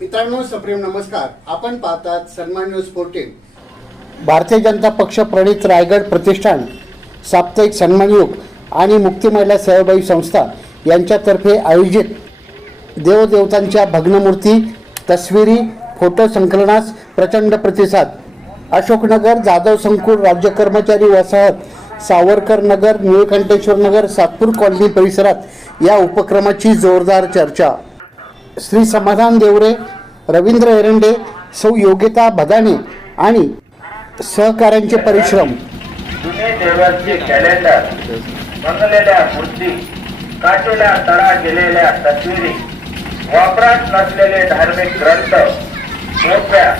मित्रांनो सप्रेम नमस्कार. आपण पाहतात सन्मान न्यूज फोर्टीन भारतीय जनता पक्ष प्रणित रायगड प्रतिष्ठान साप्ताहिक सन्मानयुग आणि मुक्ती महिला सेवाभावी संस्था यांच्यातर्फे आयोजित देवदेवतांच्या भग्नमूर्ती तस्विरी फोटो संकलनास प्रचंड प्रतिसाद. अशोकनगर जाधव संकुल राज्य कर्मचारी वसाहत सावरकर नगर निळकंठेश्वर नगर सातपूर कॉलनी परिसरात या उपक्रमाची जोरदार चर्चा. श्री समाधान देवरे रवींद्र एरंडे सौ योगिता भदाणे आणि सहकाऱ्यांचे परिश्रम. जुने देवांचे कॅलेंडर बनलेल्या मूर्ती काचेला तडा गेलेल्या तस्विरी वापरात नसलेले धार्मिक ग्रंथ सोप्या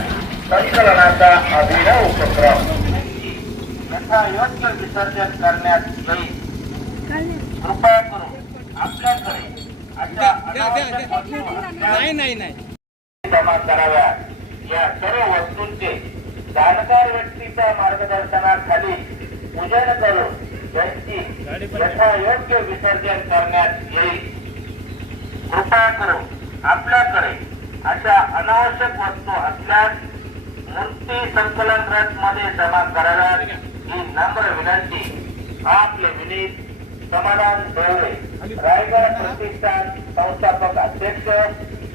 संकलनाचा अभिनव उपक्रम. तथा योग्य विसर्जन करण्यात येईल. कृपया करून आपल्याकडे नाही नाही नाही. जमा कराव्या. या सर्व वस्तूंचे जाणकार व्यक्तीच्या मार्गदर्शनाखाली पूजन करून त्यांची यथायोग्य विसर्जन करण्यात येईल. कृपया करून आपल्याकडे अशा अनावश्यक वस्तू असल्यास मूर्ती संकलन रथमध्ये जमा कराव्यात. ही नम्र विनंती आपले विनीत समाधान देवरे रायगड प्रतिष्ठान संस्थापक अध्यक्ष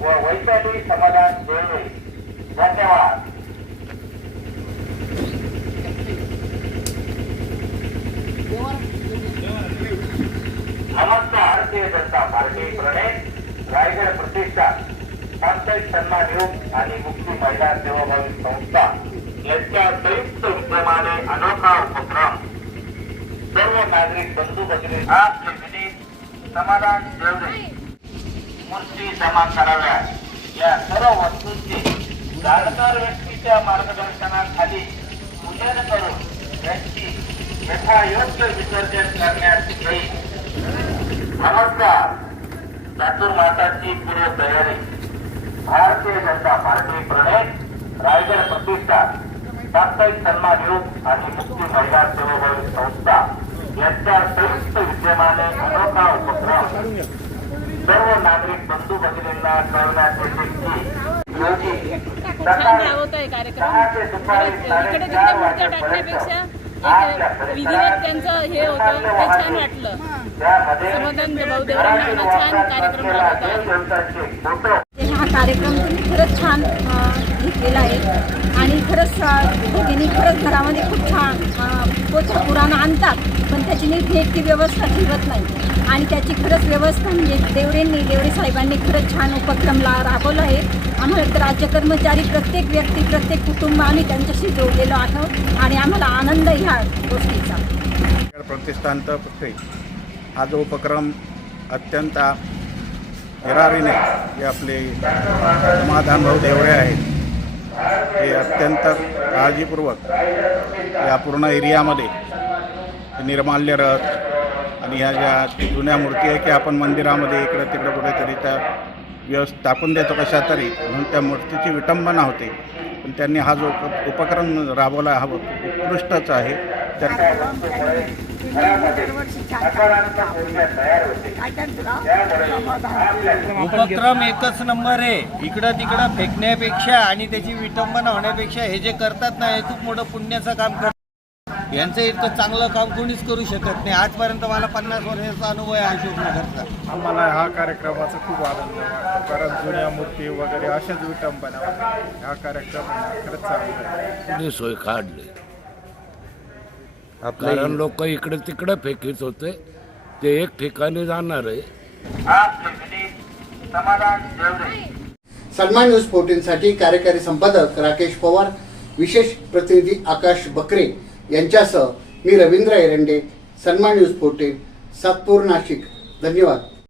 व वैशाली समाधान देवरे धन्यवाद. नमस्कार भारतीय जनता पार्टी प्रणित रायगड प्रतिष्ठान साप्ताहिक सन्मान योग आणि मुक्ती महिला सेवाभावी संस्था यांच्या संयुक्त विद्यमाने अनोखा उपक्रम सर्व नागरिक बंधू भगिनी आपले विनीत समाधान देवरे मूर्ती जमा कराव्या या सर्व वस्तूंची जाणकार व्यक्तीच्या मार्गदर्शनाखाली पूजन करून त्यांची यथायोग्य विसर्जन करण्यात येईल. नमस्कार. चातुर्मासाची पूर्व तयारी. भारतीय जनता पार्टी प्रणित रायगड प्रतिष्ठान साप्ताहिक सन्मान योग आणि मुक्ती महिला सेवाभावी संस्था. यांच्या संयुक्त विद्यमाने अनोखा उपक्रम. सर्व नागरिक बंधू भगिनींना कळवण्यात येते की रोजी छान सकाळी राबवतोय कार्यक्रम दहा ते दुपारी साडेचार वाजेपर्यंत विधिवत त्यांचं हे होतं. ते छान वाटलं. समाधान छान कार्यक्रम राबवतात कार्यक्रम तुम्ही खरंच छान घेतलेला आहे. आणि खरंच भगिनी खरंच घरामध्ये खूप छान पोचा पोथ्या पुराण आणतात पण त्याची नीट नेटकी व्यवस्था ठेवत नाही. आणि त्याची खरंच व्यवस्था म्हणजे देवरेंनी देवरे साहेबांनी खरंच छान उपक्रमला राबवला आहे. आम्हाला तर राज्य कर्मचारी प्रत्येक व्यक्ती प्रत्येक कुटुंब आम्ही त्यांच्याशी जोडलेलो आहोत आणि आम्हाला आनंद ह्या गोष्टीचा. रायगड प्रतिष्ठानतर्फे हा जो उपक्रम अत्यंत हिरारीने जे आपले समाधान भाऊ देवरे आहेत. ते अत्यंत काळजीपूर्वक या पूर्ण एरियामध्ये निर्माल्य रथ आणि ह्या ज्या जुन्या मूर्ती आहे की आपण मंदिरामध्ये इकडं तिकडं कुठेतरी त्या व्यवस्थ टाकून देतो कशा तरी म्हणून त्या मूर्तीची विटंबना होते. पण त्यांनी हा जो उप- उपक्रम राबवला हा उत्कृष्टच आहे. उपक्रम एकच नंबर आहे. इकडं तिकडं फेकण्यापेक्षा आणि त्याची विटंबना होण्यापेक्षा हे जे करतात ना हे खूप मोठं पुण्याचं काम करतात. यांचं इतकं चांगलं काम कोणीच करू शकत नाही. आजपर्यंत मला पन्नास वर्षाचा अनुभव आहे अशोकनगरचा. आम्हाला हा कार्यक्रमाचा खूप आनंद वाटतो. कारण जुन्या मूर्ती वगैरे अशाच विटंबना. हा कार्यक्रम खरंच चांगला सोय काढली. कारण लोक इकडे तिकडे फेकीत होते. ते एक ठिकाणी जाणार आहे. सन्मान न्यूज फोर्टीनसाठी कार्यकारी संपादक राकेश पवार विशेष प्रतिनिधी आकाश बकरे यांच्यासह मी रवींद्र एरंडे सन्मान न्यूज फोर्टीन सातपूर नाशिक. धन्यवाद.